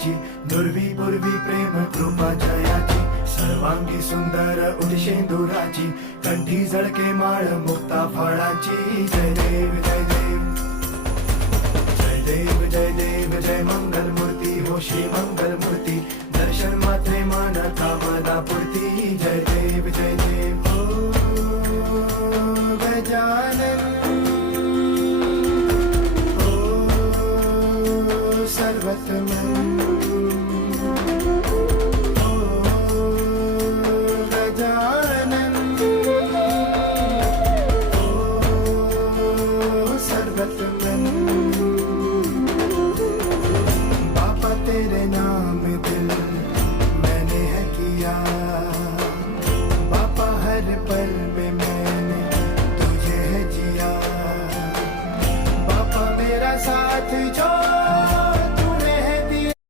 जयाची, दुर्वी पूर्वी प्रेम कृपा जयाची, सर्वांगी सुंदर उदिशेंदुराची, कंठी झळके माळ मुक्ता फळाची. जय देव जय देव जय देव जय देव जय मंगल मूर्ती हो श्री मंगल मूर्ती, दर्शन मात्रे मन कामना पूर्ती. जय देव जय देव ओ गजानन ओ सर्वतमन.